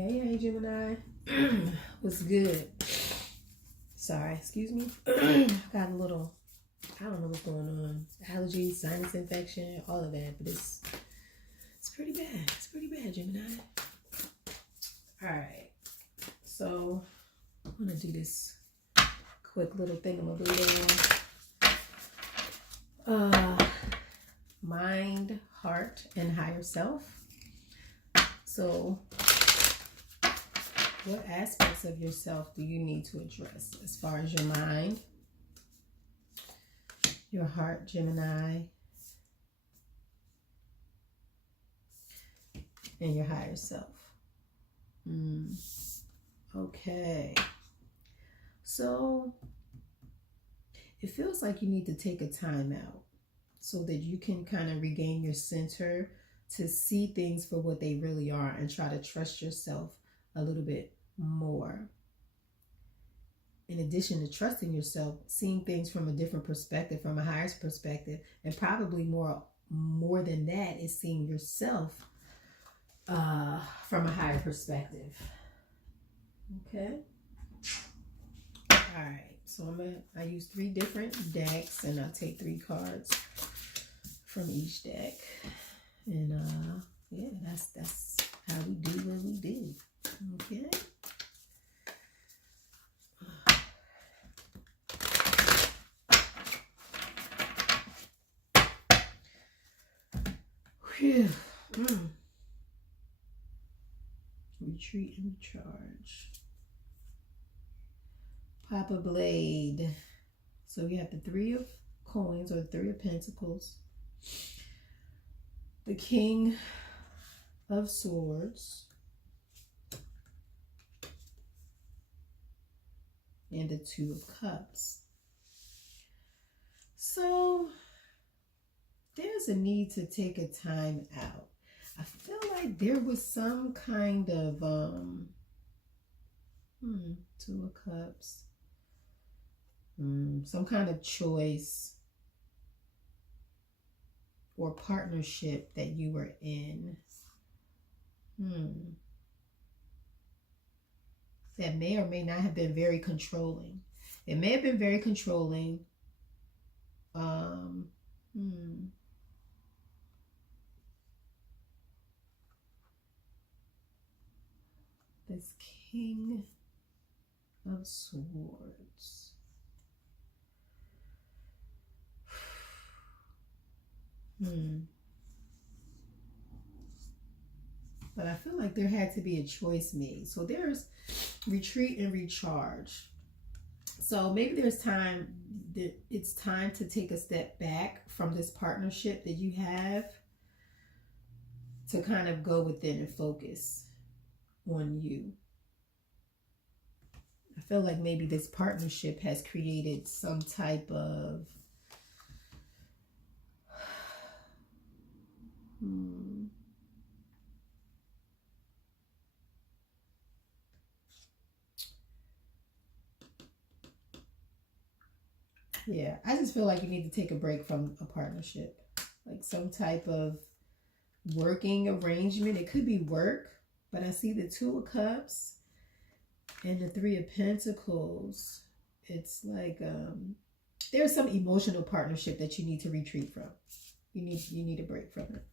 Hey, Gemini. What's good? Sorry, excuse me. Got a little, I don't know what's going on. Allergies, sinus infection, all of that. But it's pretty bad. It's pretty bad, Gemini. All right. So I'm going to do this quick little thing. I'm going to do mind, heart, and higher self. So what aspects of yourself do you need to address as far as your mind, your heart, Gemini, and your higher self? Okay. So it feels like you need to take a time out so that you can kind of regain your center to see things for what they really are and try to trust yourself a little bit more. In addition to trusting yourself, seeing things from a different perspective, from a higher perspective, and probably more than that is seeing yourself from a higher perspective. Okay. All right. So I use 3 different decks, and I take 3 cards from each deck. And yeah, that's how we do what we do. Okay. Whew. Retreat and recharge. Papa Blade. So we have the 3 of coins, or the 3 of pentacles. The King of Swords. And the 2 of Cups. So there's a need to take a time out. I feel like there was some kind of 2 of Cups. Some kind of choice or partnership that you were in. That may or may not have been very controlling. It may have been very controlling. This King of Swords. But I feel like there had to be a choice made. So there's retreat and recharge. So maybe there's time that it's time to take a step back from this partnership that you have to kind of go within and focus on you. I feel like maybe this partnership has created some type of yeah, I just feel like you need to take a break from a partnership. Like some type of working arrangement. It could be work, but I see the 2 of Cups and the 3 of Pentacles. It's like there's some emotional partnership that you need to retreat from. You need a break from it.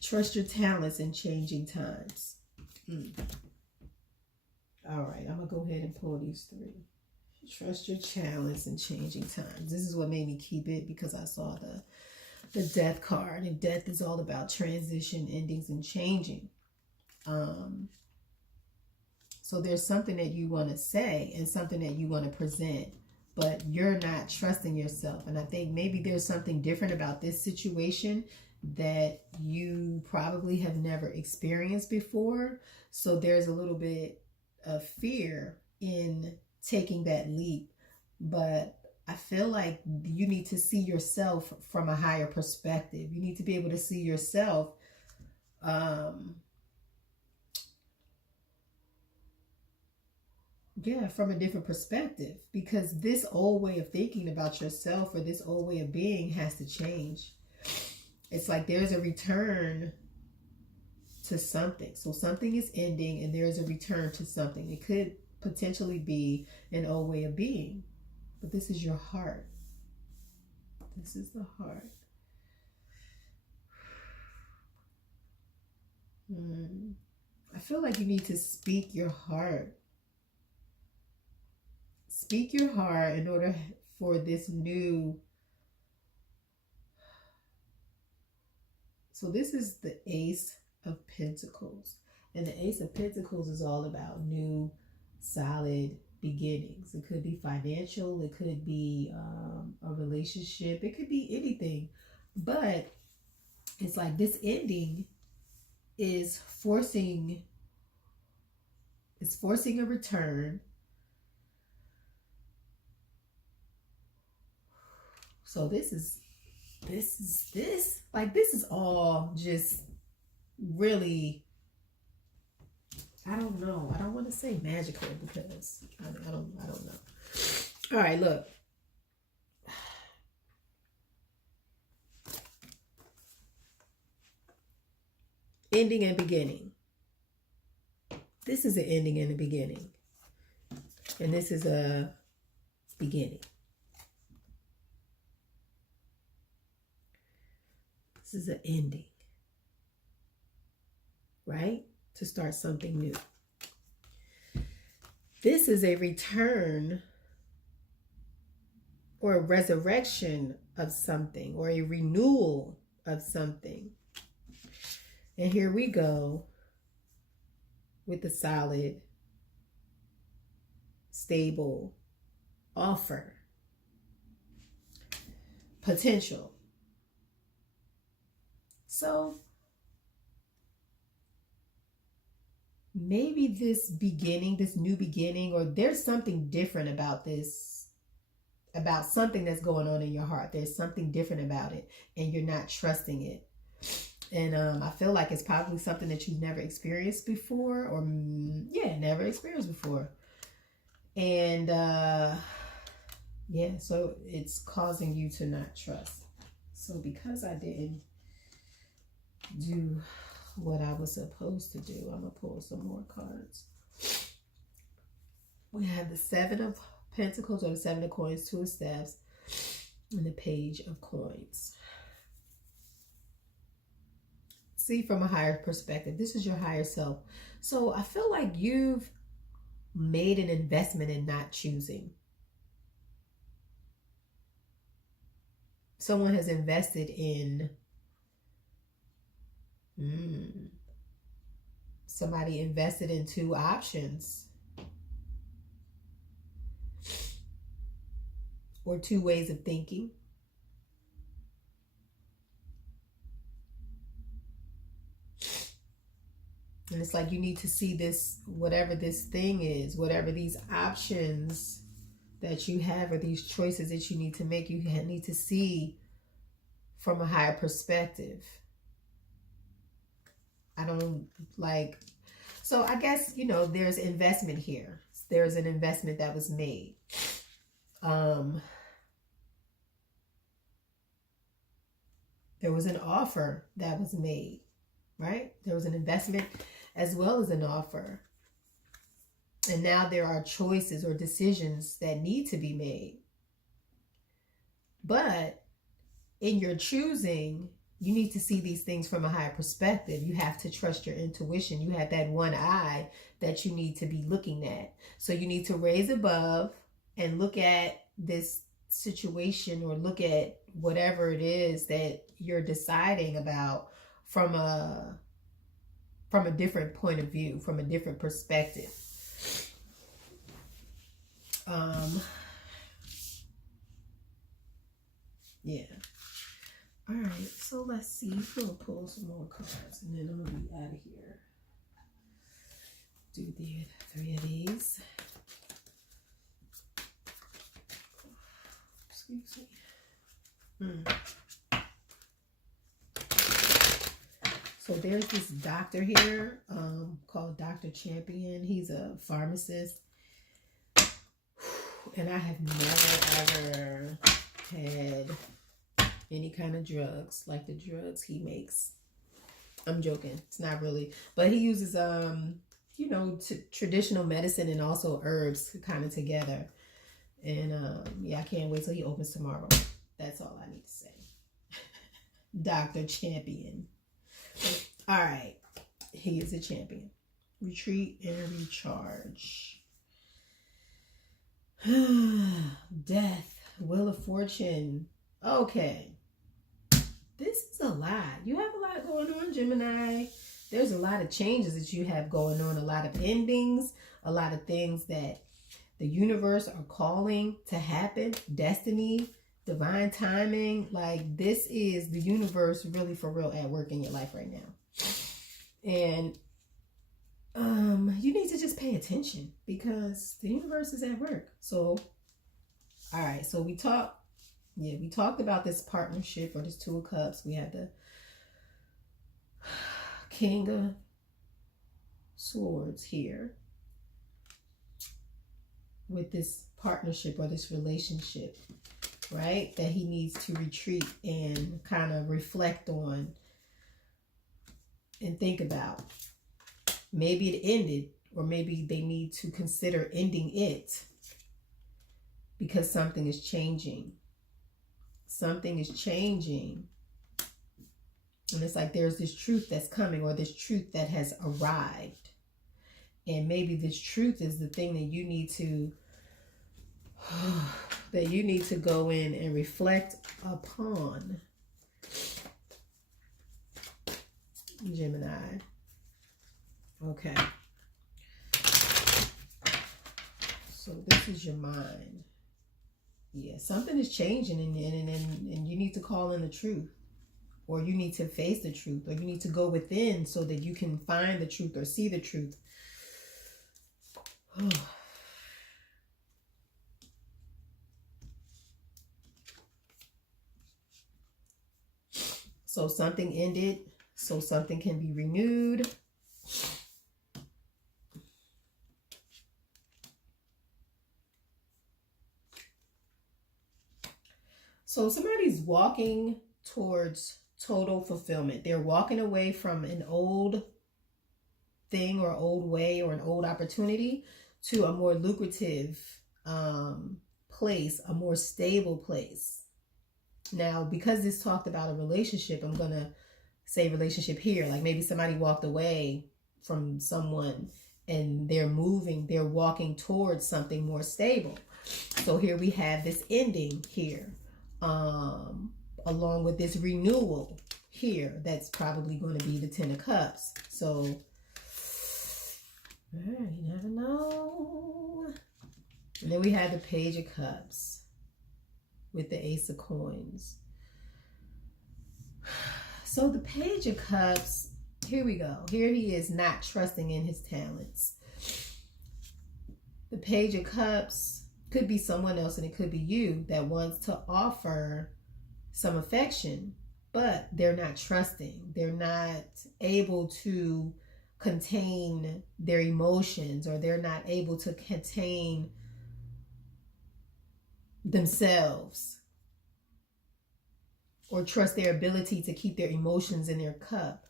Trust your talents in changing times. All right, I'm gonna go ahead and pull these 3. Trust your talents in changing times. This is what made me keep it, because I saw the death card, and death is all about transition, endings, and changing. So there's something that you want to say and something that you want to present, but you're not trusting yourself. And I think maybe there's something different about this situation that you probably have never experienced before. So there's a little bit of fear in taking that leap. But I feel like you need to see yourself from a higher perspective. You need to be able to see yourself from a different perspective, because this old way of thinking about yourself, or this old way of being, has to change. It's like there's a return to something. So something is ending and there's a return to something. It could potentially be an old way of being, but this is your heart. This is the heart. I feel like you need to speak your heart. Speak your heart in order for this new. So this is the Ace of Pentacles. And the Ace of Pentacles is all about new, solid beginnings. It could be financial. It could be a relationship. It could be anything. But it's like this ending is forcing a return. So this is all just really, I don't know. I don't want to say magical because I don't know. All right, look. Ending and beginning. This is an ending and a beginning. And this is a beginning. This is an ending. Right? To start something new. This is a return or a resurrection of something or a renewal of something. And here we go with the solid, stable offer. Potential. So maybe this beginning, this new beginning, or there's something different about this, about something that's going on in your heart. There's something different about it and you're not trusting it. And I feel like it's probably something that you've never experienced before, or never experienced before. And so it's causing you to not trust. So because I didn't do what I was supposed to do, I'm gonna pull some more cards. We have the Seven of Pentacles or the Seven of Coins, Two of Staves, and the Page of Coins. See from a higher perspective. This is your higher self. So I feel like you've made an investment in not choosing. Someone has invested in somebody invested in two options or two ways of thinking. And it's like you need to see this, whatever this thing is, whatever these options that you have or these choices that you need to make, you need to see from a higher perspective. So I guess, there's investment here. There's an investment that was made. There was an offer that was made, right? There was an investment as well as an offer. And now there are choices or decisions that need to be made. But in your choosing, you need to see these things from a higher perspective. You have to trust your intuition. You have that one eye that you need to be looking at. So you need to raise above and look at this situation or look at whatever it is that you're deciding about from a different point of view, from a different perspective. All right, so let's see. I'm going to pull some more cards and then I'm going to be out of here. Do the 3 of these. Excuse me. So there's this doctor here called Dr. Champion. He's a pharmacist. And I have never, ever had any kind of drugs like the drugs he makes. I'm joking. It's not really. But he uses, you know, traditional medicine and also herbs kind of together. And yeah, I can't wait till he opens tomorrow. That's all I need to say. Dr. Champion. All right. He is a champion. Retreat and recharge. Death. Wheel of Fortune. Okay. This is a lot. You have a lot going on, Gemini. There's a lot of changes that you have going on. A lot of endings. A lot of things that the universe are calling to happen. Destiny. Divine timing. Like, this is the universe really for real at work in your life right now. And you need to just pay attention because the universe is at work. So, all right. So we talked about this partnership or this Two of Cups. We have the King of Swords here with this partnership or this relationship, right? That he needs to retreat and kind of reflect on and think about. Maybe it ended, or maybe they need to consider ending it because something is changing. Something is changing. And it's like there's this truth that's coming, or this truth that has arrived. And maybe this truth is the thing that you need to go in and reflect upon. Gemini. Okay. So this is your mind. Yeah, something is changing and you need to call in the truth. Or you need to face the truth. Or you need to go within so that you can find the truth or see the truth. So something ended, so something can be renewed. So somebody's walking towards total fulfillment. They're walking away from an old thing or old way or an old opportunity to a more lucrative place, a more stable place. Now, because this talked about a relationship, I'm going to say relationship here. Like maybe somebody walked away from someone and they're walking towards something more stable. So here we have this ending here, along with this renewal here. That's probably going to be the Ten of Cups. So, you never know. And then we have the Page of Cups with the Ace of Coins. So the Page of Cups, here we go. Here he is not trusting in his talents. The Page of Cups could be someone else and it could be you that wants to offer some affection, but they're not trusting. They're not able to contain their emotions, or they're not able to contain themselves or trust their ability to keep their emotions in their cup.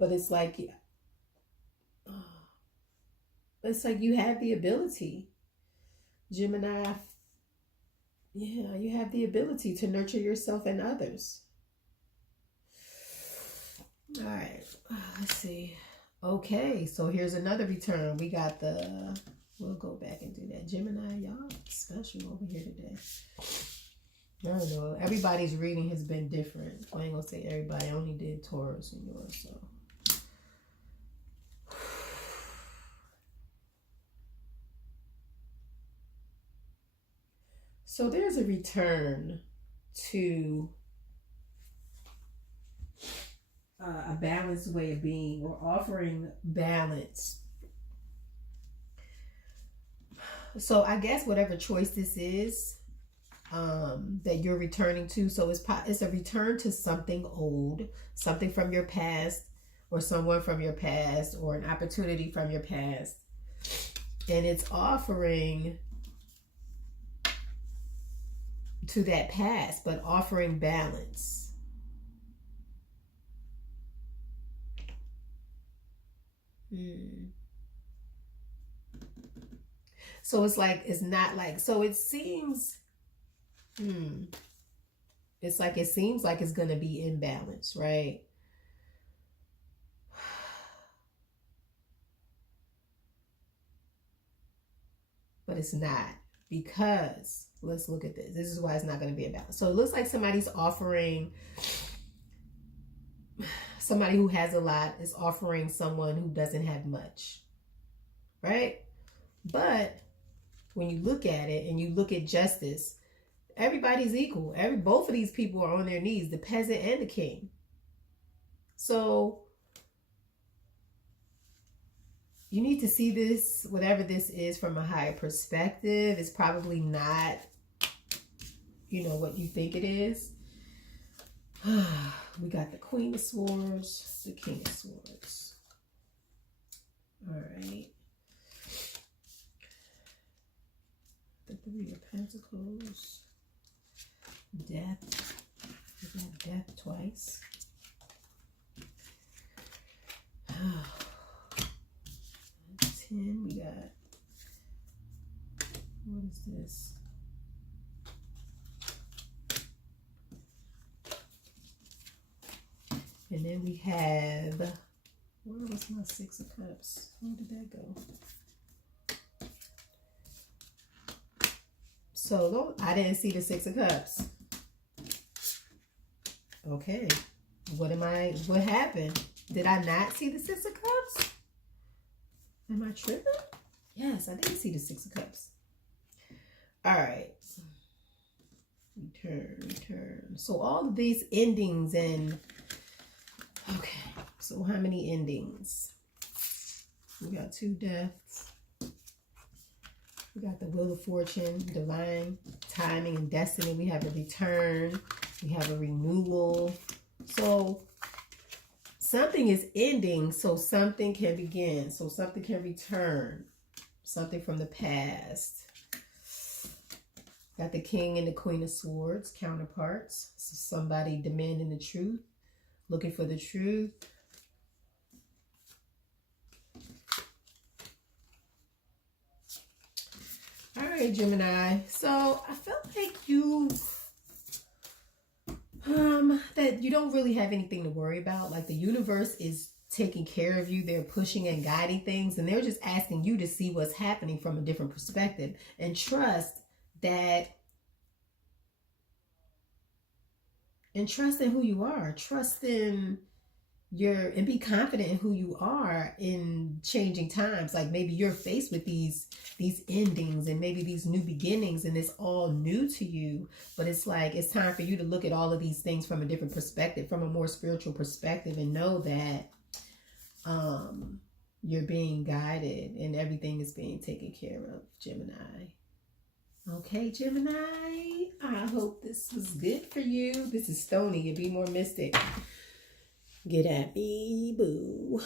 But it's like you have the ability, Gemini. Yeah, you have the ability to nurture yourself and others. All right, let's see. Okay, so here's another return. We got we'll go back and do that. Gemini, y'all special over here today. I don't know. Everybody's reading has been different. I ain't gonna say everybody. I only did Taurus and yours, so. So there's a return to a balanced way of being, or offering balance. So I guess whatever choice this is that you're returning to, so it's a return to something old, something from your past, or someone from your past, or an opportunity from your past. And it's offering to that past, but offering balance. So it's like, it's not like, so it seems, it's like, it seems like it's going to be in balance, right? But it's not, because let's look at this. This is why it's not going to be in balance. So it looks like somebody's offering, somebody who has a lot is offering someone who doesn't have much, right? But when you look at it and you look at justice, everybody's equal. Both of these people are on their knees, the peasant and the king. So you need to see this, whatever this is, from a higher perspective. It's probably not, you know, what you think it is. We got the Queen of Swords, the King of Swords. All right. The Three of Pentacles. Death. We got death twice. 10. We got, what is this? And then we have, where was my Six of Cups? Where did that go? So I didn't see the Six of Cups. Okay. What happened? Did I not see the Six of Cups? Am I tripping? Yes, I did see the Six of Cups. All right. Return. So all of these endings and, okay. So how many endings? We got 2 deaths. We got the Wheel of Fortune, divine timing and destiny. We have a return. We have a renewal. So something is ending, so something can begin. So something can return. Something from the past. Got the King and the Queen of Swords, counterparts. So somebody demanding the truth, looking for the truth. All right, Gemini. So I felt like that you don't really have anything to worry about. Like the universe is taking care of you. They're pushing and guiding things, and they're just asking you to see what's happening from a different perspective and trust that, and trust in who you are. Trust in and be confident in who you are in changing times. Like maybe you're faced with these endings and maybe these new beginnings, and it's all new to you, but it's like it's time for you to look at all of these things from a different perspective, from a more spiritual perspective, and know that you're being guided and everything is being taken care of, Gemini. Okay, Gemini, I hope this was good for you. This is Stony, you Be More Mystic. Get at me, boo.